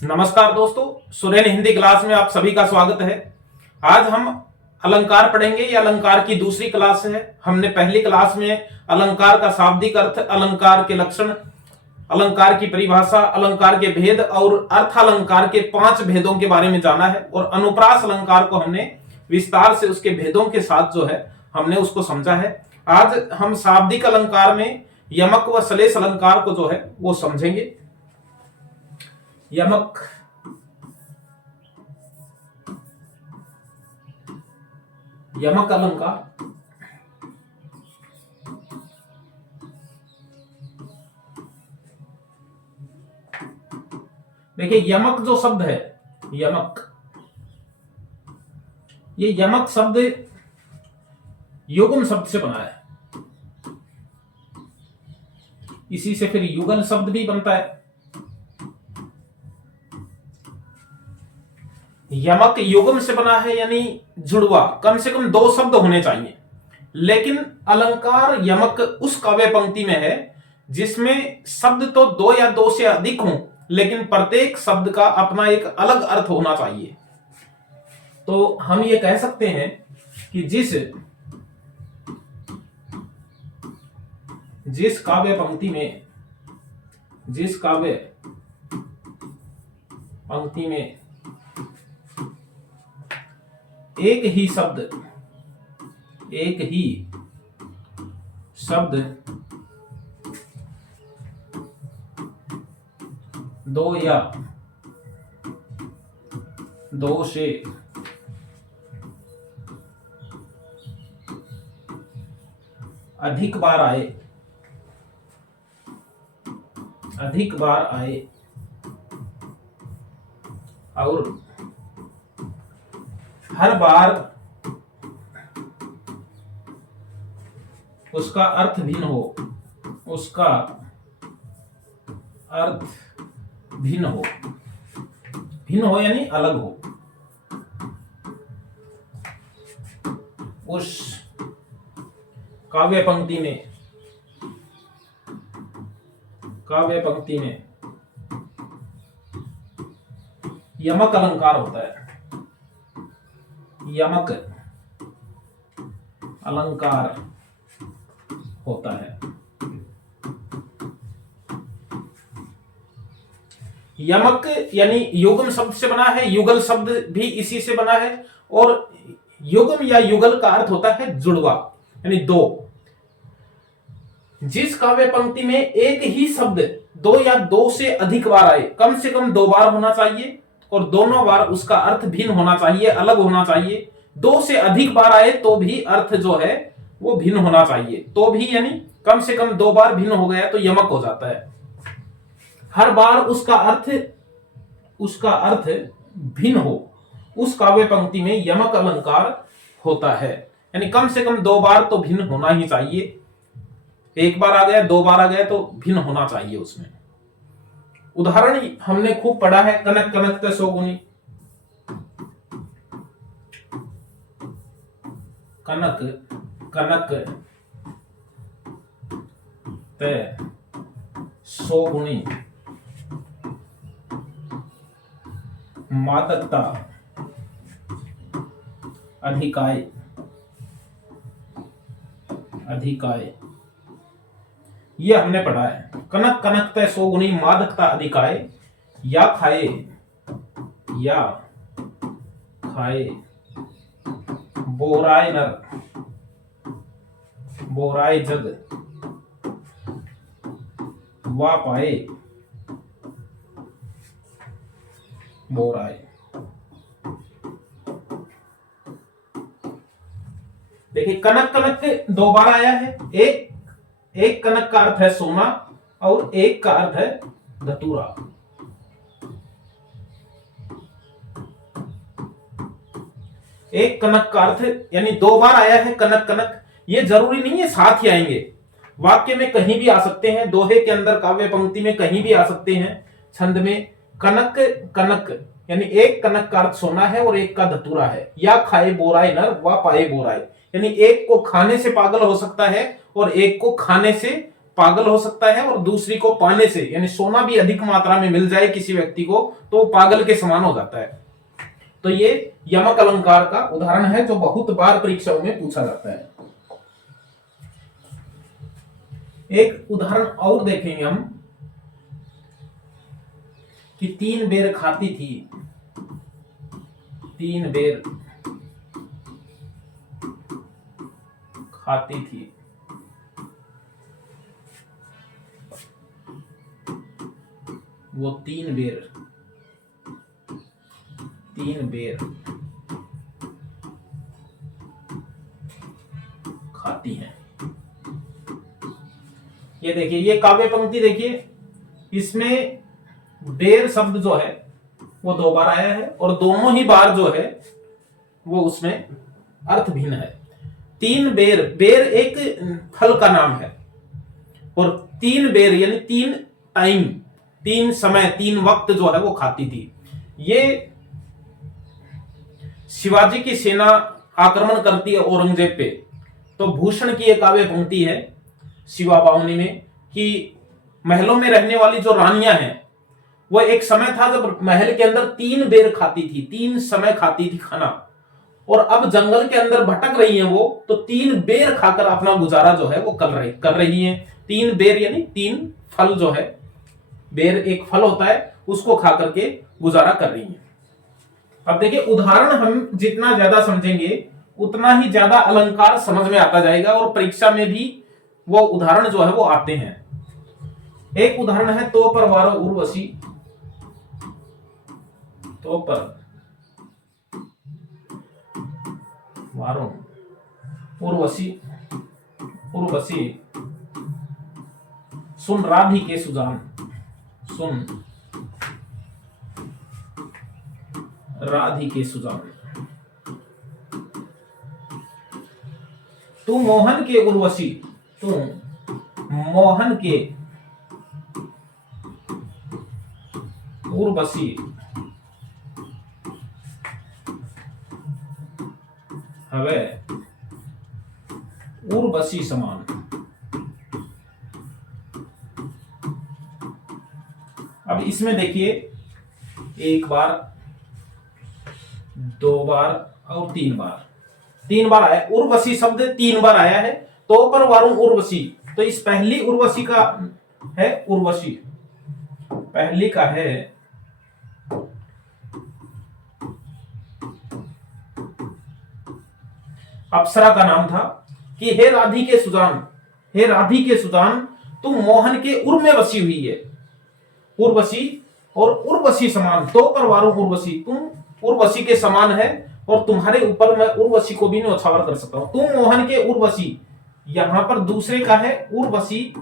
नमस्कार दोस्तों, सुरेन हिंदी क्लास में आप सभी का स्वागत है। आज हम अलंकार पढ़ेंगे। ये अलंकार की दूसरी क्लास है। हमने पहली क्लास में अलंकार का शाब्दिक अर्थ, अलंकार के लक्षण, अलंकार की परिभाषा, अलंकार के भेद और अर्थ अलंकार के 5 भेदों के बारे में जाना है और अनुप्रास अलंकार को हमने विस्तार से उसके भेदों के साथ जो है हमने उसको समझा है। आज हम शाब्दिक अलंकार में यमक व श्लेष अलंकार को जो है वो समझेंगे। यमक अलंकार देखिए, यमक जो शब्द है, यमक, ये यमक शब्द युग्म शब्द से बना है। इसी से फिर युगल शब्द भी बनता है। यमक युग्म से बना है, यानी जुड़वा, कम से कम 2 शब्द होने चाहिए। लेकिन अलंकार यमक उस काव्य पंक्ति में है जिसमें शब्द तो 2 या 2 से अधिक हों, लेकिन प्रत्येक शब्द का अपना एक अलग अर्थ होना चाहिए। तो हम ये कह सकते हैं कि जिस काव्य पंक्ति में एक ही शब्द 2 या 2 से अधिक बार आए और हर बार उसका अर्थ भिन्न हो यानी अलग हो। उस काव्य पंक्ति में यमक अलंकार होता है। यमक अलंकार होता है। यमक यानी युग्म शब्द से बना है, युगल शब्द भी इसी से बना है। और युग्म या युगल का अर्थ होता है जुड़वा, यानी 2। जिस काव्य पंक्ति में एक ही शब्द 2 या 2 से अधिक बार आए, कम से कम 2 बार होना चाहिए और दोनों बार उसका अर्थ भिन्न होना चाहिए, अलग होना चाहिए। 2 से अधिक बार आए तो भी अर्थ जो है वो भिन्न होना चाहिए, तो भी यानी कम से कम 2 बार भिन्न हो गया तो यमक हो जाता है। हर बार उसका अर्थ भिन्न हो, उस काव्य पंक्ति में यमक अलंकार होता है। यानी कम से कम 2 बार तो भिन्न होना ही चाहिए। 1 बार आ गया, 2 बार आ गया तो भिन्न होना चाहिए उसमें। उदाहरण हमने खूब पढ़ा है, कनक कनक ते सोगुनी। कनक कनक ते सोगुनी, मादकता अधिकाय। ये हमने पढ़ा है। कनक कनक ते सोगुनी, मादकता अधिकाय। या खाए बोराय नर, बोराय जग, वा पाए बोराय। देखिए, कनक कनक 2 बार आया है। एक कनक का अर्थ है सोना और एक का अर्थ है धतूरा। एक कनक का अर्थ यानी 2 बार आया है कनक कनक। ये जरूरी नहीं है साथ ही आएंगे, वाक्य में कहीं भी आ सकते हैं, दोहे के अंदर, काव्य पंक्ति में कहीं भी आ सकते हैं। छंद में कनक कनक यानी एक कनक का अर्थ सोना है और एक का धतूरा है। या खाए बोराय नर व पाए बोराय, यानी एक को खाने से पागल हो सकता है और एक को खाने से पागल हो सकता है, और दूसरी को पाने से यानी सोना भी अधिक मात्रा में मिल जाए किसी व्यक्ति को तो वो पागल के समान हो जाता है। तो ये यमक अलंकार का उदाहरण है जो बहुत बार परीक्षाओं में पूछा जाता है। एक उदाहरण और देखेंगे हम कि 3 बेर खाती थी, 3 बेर खाती थी। वो 3 बेर खाती हैं। ये देखिए, ये काव्य पंक्ति देखिए, इसमें बेर शब्द जो है वो 2 बार आया है और दोनों ही बार जो है वो उसमें अर्थ भिन्न है। 3 बेर, बेर एक फल का नाम है, और 3 बेर यानी 3 टाइम, 3 समय, 3 वक्त जो है वो खाती थी। ये शिवाजी की सेना आक्रमण करती है औरंगजेब पे, तो भूषण की एक काव्य पंक्ति है शिवा बावनी में कि महलों में रहने वाली जो रानियां हैं वो एक समय था जब महल के अंदर 3 बेर खाती थी, 3 समय खाती थी खाना, और अब जंगल के अंदर भटक रही हैं वो, तो 3 बेर खाकर अपना गुजारा जो है वो कर रही हैं। 3 बेर यानी 3 फल जो है, बेर एक फल होता है, उसको खा करके गुजारा कर रही हैं। अब देखिए, उदाहरण हम जितना ज्यादा समझेंगे उतना ही ज्यादा अलंकार समझ में आता जाएगा, और परीक्षा में भी वो उदाहरण जो है वो आते हैं। एक उदाहरण है तो पर वारो उर्वशी, तो पर वारो उर्वशी, उर्वशी सुन राधि के सुजान, सुन राधि के सुजान, तू मोहन के उर्वशी, तू मोहन के उर्वशी, हवे उर्वशी समान। अब इसमें देखिए, 1 बार, 2 बार और 3 बार, 3 बार आया उर्वशी शब्द, 3 बार आया है। तो पर वारुण उर्वशी, तो इस पहली उर्वशी का है उर्वशी, पहली का है अप्सरा का नाम था कि हे राधि के सुजान, हे राधि के सुजान, तुम मोहन के उर में बसी हुई है। उर्वशी और उर्वशी समान, तो पर वारुण उर्वशी, तुम उर्वशी के समान है, और तुम्हारे ऊपर मैं उर्वशी को भी न्यौछावर कर सकता हूं। तुम मोहन के उर्वशी, यहां पर दूसरे का है उर्वशी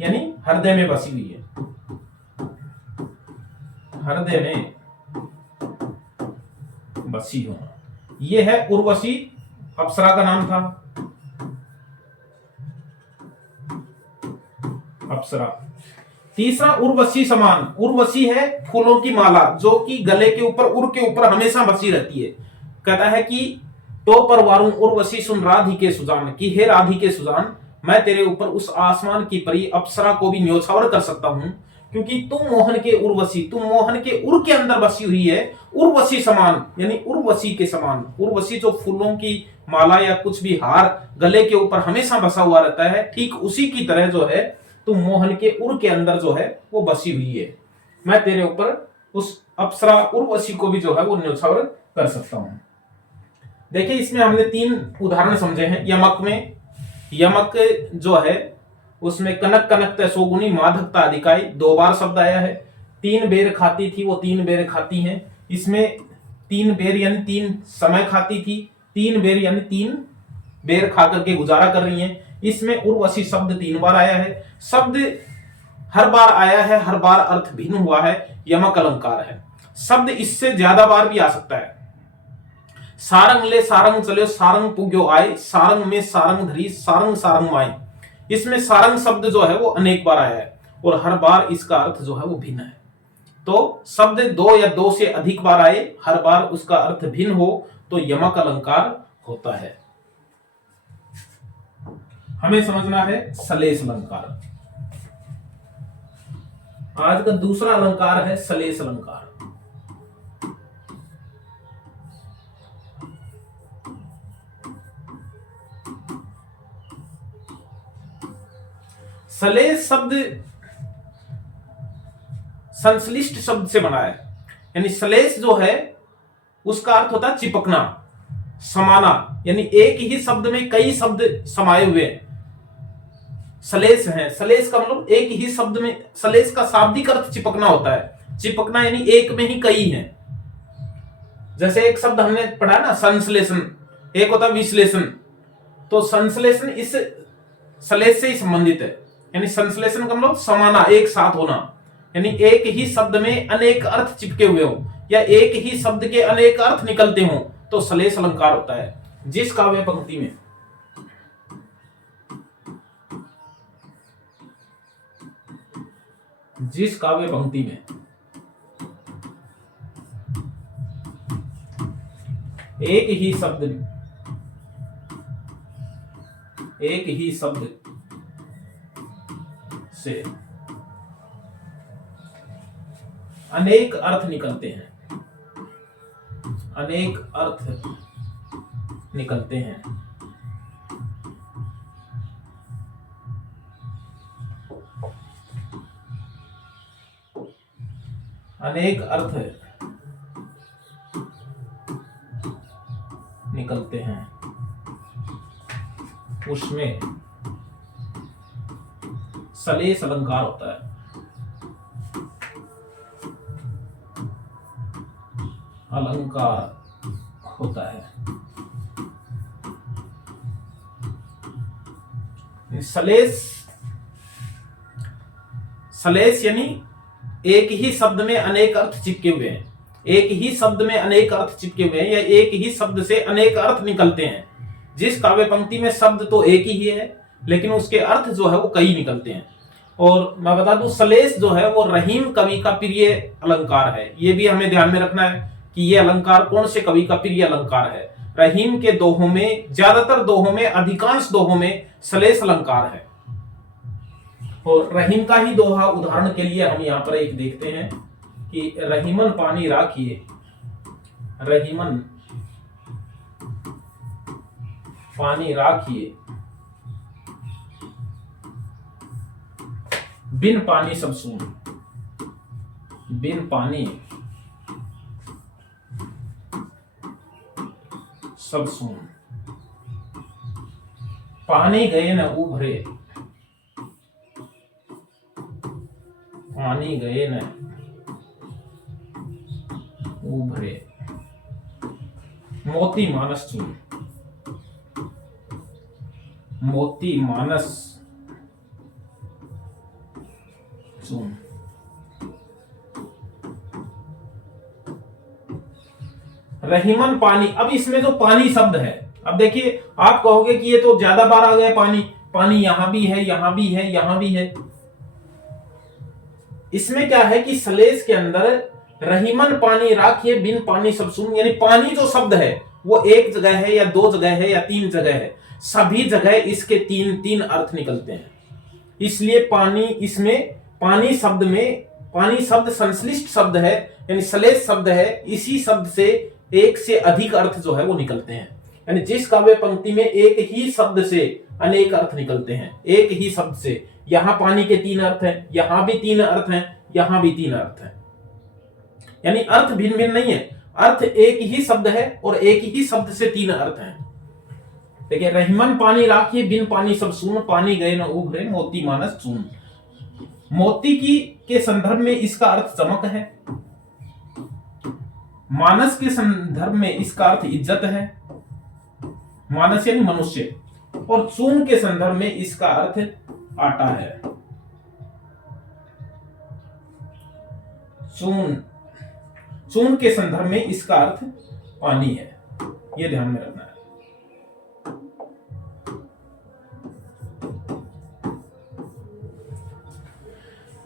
यानी हृदय में बसी हुई है, हृदय में बसी हो, ये है उर्वशी, अप्सरा का नाम था अप्सरा। तीसरा उर्वशी समान, उर्वशी है फूलों की माला जो कि गले के ऊपर, उर के ऊपर हमेशा बसी रहती है। कहता है कि तो पर वारुण उर्वशी सुन राधि के सुजान, कि हे राधि के सुजान, मैं तेरे ऊपर उस आसमान की परी अप्सरा को भी न्यौछावर कर सकता हूं, क्योंकि तुम मोहन के उर्वशी, तुम मोहन के उर के अंदर बसी हुई है। उर्वशी समान यानी उर्वशी के समान, उर्वशी जो फूलों की माला या कुछ भी हार गले के ऊपर हमेशा बसा हुआ रहता है, ठीक उसी की तरह जो है तुम मोहन के उर के अंदर जो है वो बसी हुई है। मैं तेरे ऊपर उस अप्सरा उर्वशी को भी जो है वो न्यौछावर कर सकता हूं। देखिए, इसमें हमने 3 उदाहरण समझे हैं। यमक में, यमक जो है उसमें कनक कनक सोगुनी माधकता अधिकाई 2 बार शब्द आया है। 3 बेर खाती थी, वो 3 बेर खाती हैं। इसमें 3 बेर यानी 3 समय खाती थी, 3 बेर यानी 3 बेर खा करके गुजारा कर रही हैं। इसमें उर्वशी शब्द 3 बार आया है। शब्द हर बार आया है, हर बार अर्थ भिन्न हुआ है, यमक अलंकार है। शब्द इससे ज्यादा बार भी आ सकता है। सारंग ले सारंग चले सारंग पुग्यो आए, सारंग में सारंग धरी सारंग सारंग माए। इसमें सारंग शब्द जो है वो अनेक बार आया है, और हर बार इसका अर्थ जो है वो भिन्न है। तो शब्द 2 या 2 से अधिक बार आए, हर बार उसका अर्थ भिन्न हो, तो यमक अलंकार होता है। हमें समझना है सलेस अलंकार। आज का दूसरा अलंकार है सलेस अलंकार। सलेस शब्द संश्लिष्ट शब्द से बना है, यानी सलेस जो है उसका अर्थ होता है चिपकना, समाना, यानी एक ही शब्द में कई शब्द समाये हुए सलेस हैं। सलेस का मतलब एक ही शब्द में, सलेस का शाब्दिक अर्थ चिपकना होता है। चिपकना यानी एक में ही कई हैं। जैसे एक शब्द हमने पढ़ा ना संश्लेषण, एक होता है विश्लेषण, तो संश्लेषण इस सलेस से ही संबंधित है। यानी संश्लेषण का मतलब समाना, एक साथ होना, यानी एक ही शब्द में अनेक अर्थ चिपके हुए हो या एक ही शब्द के अनेक अर्थ निकलते हो तो सलेस अलंकार होता है। जिस काव्य पंक्ति में एक ही शब्द से अनेक अर्थ निकलते हैं, अनेक अर्थ निकलते हैं, उसमें सलेस अलंकार होता है। सलेस यानी एक ही शब्द में अनेक अर्थ चिपके हुए हैं, एक ही शब्द में अनेक अर्थ चिपके हुए हैं या एक ही शब्द से अनेक अर्थ निकलते हैं। जिस काव्य पंक्ति में शब्द तो एक ही है लेकिन उसके अर्थ जो है वो कई निकलते हैं। और मैं बता दूं सलेस जो है वो रहीम कवि का प्रिय अलंकार है। ये भी हमें ध्यान में रखना है कि ये अलंकार कौन से कवि का प्रिय अलंकार है। रहीम के दोहों में, ज्यादातर दोहों में, अधिकांश दोहों में सलेस अलंकार है। और रहीम का ही दोहा उदाहरण के लिए हम यहाँ पर एक देखते हैं कि रहीमन पानी राखिए, रहीमन पानी राखिए, बिन पानी सब सून, बिन पानी सब सून, पानी गए न उभरे, पानी गए न उभरे, मोती मानस चून, मोती मानस चून। रहीमन पानी, अब इसमें जो पानी शब्द है, अब देखिए आप कहोगे कि ये तो ज्यादा बार आ गया पानी, पानी यहां भी है, यहां भी है, यहां भी है। इसमें क्या है कि सलेस के अंदर रहीमन पानी राखिए बिन पानी सब सून, यानी पानी जो शब्द है वो एक जगह है या दो जगह है या तीन जगह है, सभी जगह इसके तीन तीन अर्थ निकलते हैं। इसलिए पानी, इसमें पानी शब्द में, पानी शब्द संश्लिष्ट शब्द है यानी सलेस शब्द है, इसी शब्द से एक से अधिक अर्थ जो है वो निकलते हैं। यानी जिस काव्य पंक्ति में एक ही शब्द से अनेक अर्थ निकलते हैं, एक ही शब्द से, यहां पानी के तीन अर्थ हैं, यहां भी तीन अर्थ हैं, यहां भी तीन अर्थ हैं, यानी अर्थ भिन्न भिन्न नहीं है, अर्थ एक ही शब्द है और एक ही शब्द से तीन अर्थ हैं। देखिए रहीमन पानी राखिए बिन पानी सब सून, पानी गए न उभरे, मोती मानस चून। मोती की के संदर्भ में इसका अर्थ चमक है, मानस के संदर्भ में इसका अर्थ इज्जत है, मानस यानी मनुष्य, और चून के संदर्भ में इसका अर्थ आटा है। चून के संदर्भ में इसका अर्थ पानी है, यह ध्यान में रखना है।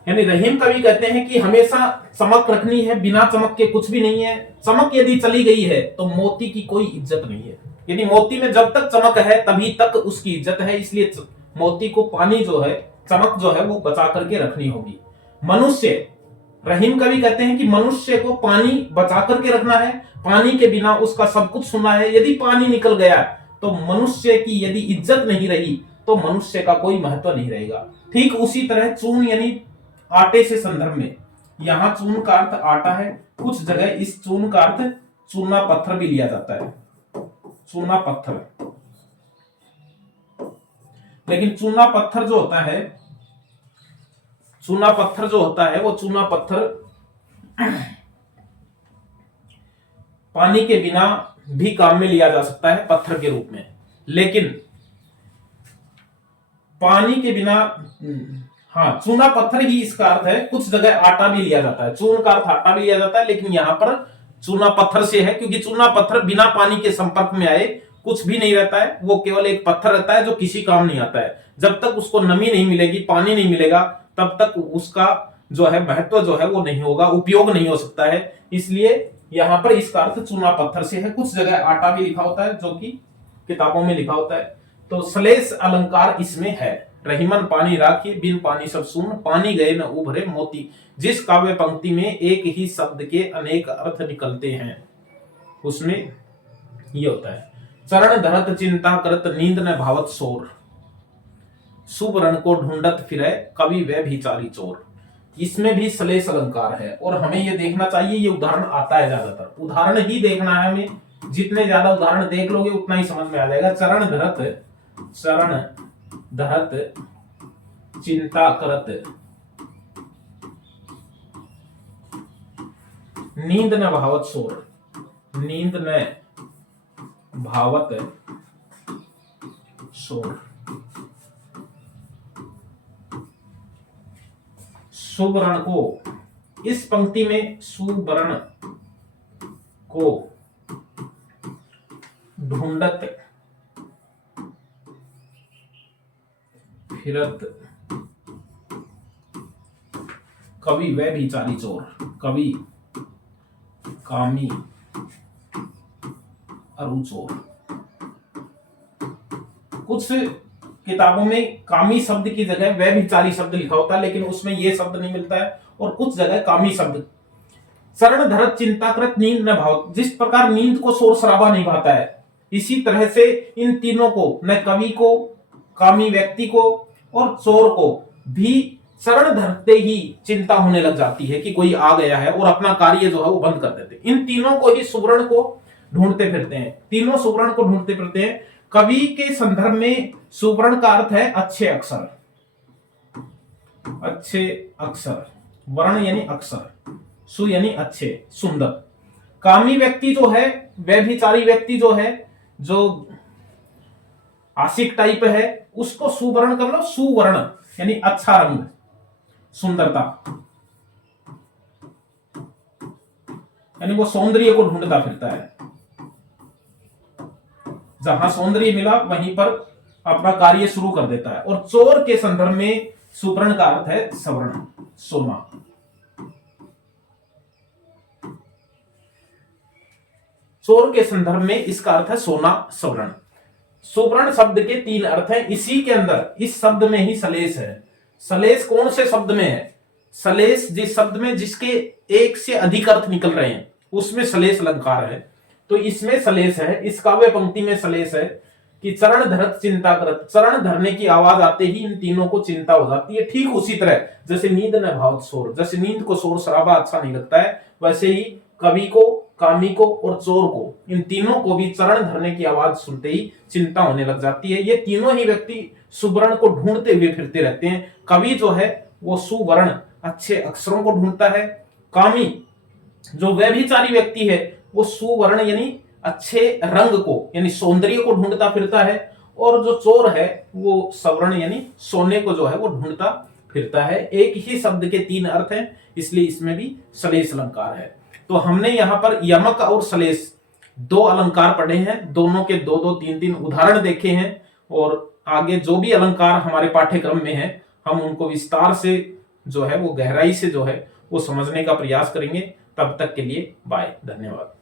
यानी रहीम कवि कहते हैं कि हमेशा चमक रखनी है, बिना चमक के कुछ भी नहीं है। चमक यदि चली गई है तो मोती की कोई इज्जत नहीं है। यदि मोती में जब तक चमक है तभी तक उसकी इज्जत है, इसलिए मोती को पानी जो है, चमक जो है वो बचा करके रखनी होगी। मनुष्य, रहीम कवि कहते हैं कि मनुष्य को पानी बचा करके रखना है, पानी के बिना उसका सब कुछ सुनना है। यदि पानी निकल गया तो मनुष्य की यदि इज्जत नहीं रही तो मनुष्य का कोई महत्व नहीं रहेगा। ठीक उसी तरह चून यानी आटे से संदर्भ में, यहां चून का अर्थ आटा है, कुछ जगह इस चून का अर्थ चूना पत्थर भी लिया जाता है, चूना पत्थर। लेकिन चूना पत्थर जो होता है, चूना पत्थर जो होता है वो चूना पत्थर पानी के बिना भी काम में लिया जा सकता है पत्थर के रूप में, लेकिन पानी के बिना, हाँ चूना पत्थर ही इसका अर्थ है। कुछ जगह आटा भी लिया जाता है, चून का अर्थ आटा भी लिया जाता है, लेकिन यहां पर चूना पत्थर से है, क्योंकि चूना पत्थर बिना पानी के संपर्क में आए कुछ भी नहीं रहता है, वो केवल एक पत्थर रहता है जो किसी काम नहीं आता है। जब तक उसको नमी नहीं मिलेगी, पानी नहीं मिलेगा, तब तक उसका जो है महत्व जो है वो नहीं होगा, उपयोग नहीं हो सकता है। इसलिए यहां पर इसका अर्थ चूना पत्थर से है। कुछ जगह आटा भी लिखा होता है, जो कि किताबों में लिखा होता है। तो श्लेष अलंकार इसमें है। रहीमन पानी राखी, बिन पानी सब सून, पानी गए न उभरे मोती। जिस काव्य पंक्ति में एक ही शब्द के अनेक अर्थ निकलते हैं उसमें ये होता है। चरण धरत चिंता करत, नींद न भावत शोर, शुभ रण को ढूंढत फिरे, कवि वह भी चारी चोर। इसमें भी श्लेष अलंकार है और हमें ये देखना चाहिए, ये उदाहरण आता है, ज्यादातर उदाहरण ही देखना है हमें। जितने ज्यादा उदाहरण देख लोगे उतना ही समझ में आ जाएगा। चरण धरत, चरण धरत चिंता करत, नींद न भावत शोर, नींद न भावत शोर, सुवर्ण को, इस पंक्ति में सुवर्ण को ढूंढत फिरत, कवि वह भी चाली चोर, कवि कामी अरु चोर। कुछ किताबों में कामी शब्द की जगह वह भी चाली शब्द लिखा होता है, लेकिन उसमें यह शब्द नहीं मिलता है, और कुछ जगह कामी शब्द। चरण धरत चिंता करत, नींद न भाव। जिस प्रकार नींद को शोर शराबा नहीं भाता है, इसी तरह से इन तीनों को, न कवि को, कामी व्यक्ति को और चोर को भी चरण धरते ही चिंता होने लग जाती है कि कोई आ गया है, और अपना कार्य जो है वो बंद कर देते। इन तीनों को ही सुवर्ण को ढूंढते फिरते हैं, तीनों सुवर्ण को ढूंढते फिरते हैं। कवि के संदर्भ में सुवर्ण का अर्थ है अच्छे अक्षर, अच्छे अक्षर, वर्ण यानी अक्षर, सु यानी अच्छे, सुंदर। कामी व्यक्ति जो है, व्यभिचारी व्यक्ति जो है, जो आशिक टाइप है, उसको सुवर्ण कर लो, सुवर्ण यानी अच्छा रंग, सुंदरता, यानी वो सौंदर्य को ढूंढता फिरता है। जहां सौंदर्य मिला वहीं पर अपना कार्य शुरू कर देता है। और चोर के संदर्भ में सुवर्ण का अर्थ है सवर्ण, सोना। चोर के संदर्भ में इसका अर्थ है सोना, सवर्ण। सुवर्ण शब्द के तीन अर्थ हैं। इसी के अंदर, इस शब्द में ही श्लेष है। श्लेष कौन से शब्द में है? श्लेष जिस शब्द में जिसके एक से अधिक अर्थ निकल रहे हैं उसमें श्लेष अलंकार है। तो इसमें श्लेष है, इस काव्य पंक्ति में श्लेष है कि चरण धरत चिंता करत। चरण धरने की आवाज आते ही इन तीनों को चिंता हो जाती है। ठीक उसी तरह जैसे नींद न भावत शोर, जैसे नींद को शोर शराबा अच्छा नहीं लगता है, वैसे ही कवि को, कामी को और चोर को, इन तीनों को भी चरण धरने की आवाज सुनते ही चिंता होने लग जाती है। ये तीनों ही व्यक्ति सुवर्ण को ढूंढते हुए फिरते रहते हैं। कवि जो है वो सुवर्ण अच्छे अक्षरों को ढूंढता है। कामी जो व्यभिचारी व्यक्ति है वो सुवर्ण यानी अच्छे रंग को, यानी सौंदर्य को ढूंढता फिरता है। और जो चोर है वो सवर्ण यानी सोने को जो है वो ढूंढता फिरता है। एक ही शब्द के तीन अर्थ हैं, इसलिए इसमें भी श्लेष अलंकार है। तो हमने यहां पर यमक और श्लेष दो अलंकार पढ़े हैं, दोनों के दो दो तीन तीन उदाहरण देखे हैं। और आगे जो भी अलंकार हमारे पाठ्यक्रम में है हम उनको विस्तार से जो है वो गहराई से जो है वो समझने का प्रयास करेंगे। तब तक के लिए बाय, धन्यवाद।